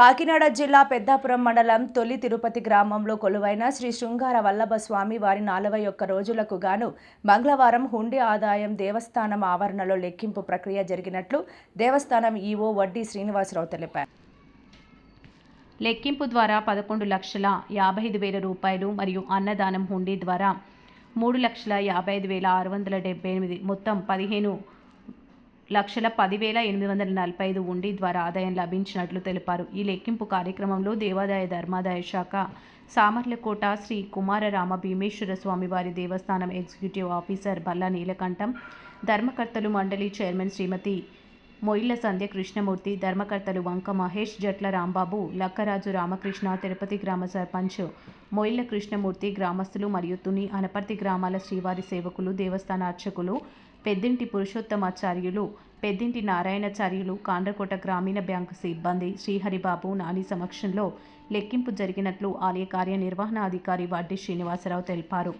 కాకినాడ జిల్లా పెద్దాపురం మండలం తొలి తిరుపతి గ్రామంలో కొలువైన శ్రీ శృంగార వల్లభ స్వామి వారి 41 రోజులకు గాను మంగళవారం హుండీ ఆదాయం దేవస్థానం ఆవరణలో లెక్కింపు ప్రక్రియ జరిగినట్లు దేవస్థానం ఈవో వడ్డీ శ్రీనివాసరావు తెలిపారు. లెక్కింపు ద్వారా 11,55,000 రూపాయలు మరియు అన్నదానం హుండీ ద్వారా 3,55,678 మొత్తం 15,10,845 హుండీ ద్వారా ఆదాయం లభించినట్లు తెలిపారు. ఈ లెక్కింపు కార్యక్రమంలో దేవాదాయ ధర్మాదాయ శాఖ సామర్లకోట శ్రీ కుమారరామ భీమేశ్వర స్వామివారి దేవస్థానం ఎగ్జిక్యూటివ్ ఆఫీసర్ బల్లా నీలకంఠం, ధర్మకర్తలు మండలి చైర్మన్ శ్రీమతి మొయిళ్ల సంధ్య కృష్ణమూర్తి, ధర్మకర్తలు వంక మహేష్, జట్ల రాంబాబు, లక్కరాజు రామకృష్ణ, తిరుపతి గ్రామ సర్పంచ్ మొయిళ్ల కృష్ణమూర్తి, గ్రామస్తులు మరియు తుని, అనపర్తి గ్రామాల శ్రీవారి సేవకులు, దేవస్థాన అర్చకులు, పెద్దింటి పురుషోత్తమాచార్యులు, పెద్దింటి నారాయణాచార్యులు, కాండ్రకోట గ్రామీణ బ్యాంకు సిబ్బంది, శ్రీహరిబాబు, నాని సమక్షంలో లెక్కింపు జరిగినట్లు ఆలయ కార్యనిర్వహణాధికారి వడ్డీ శ్రీనివాసరావు తెలిపారు.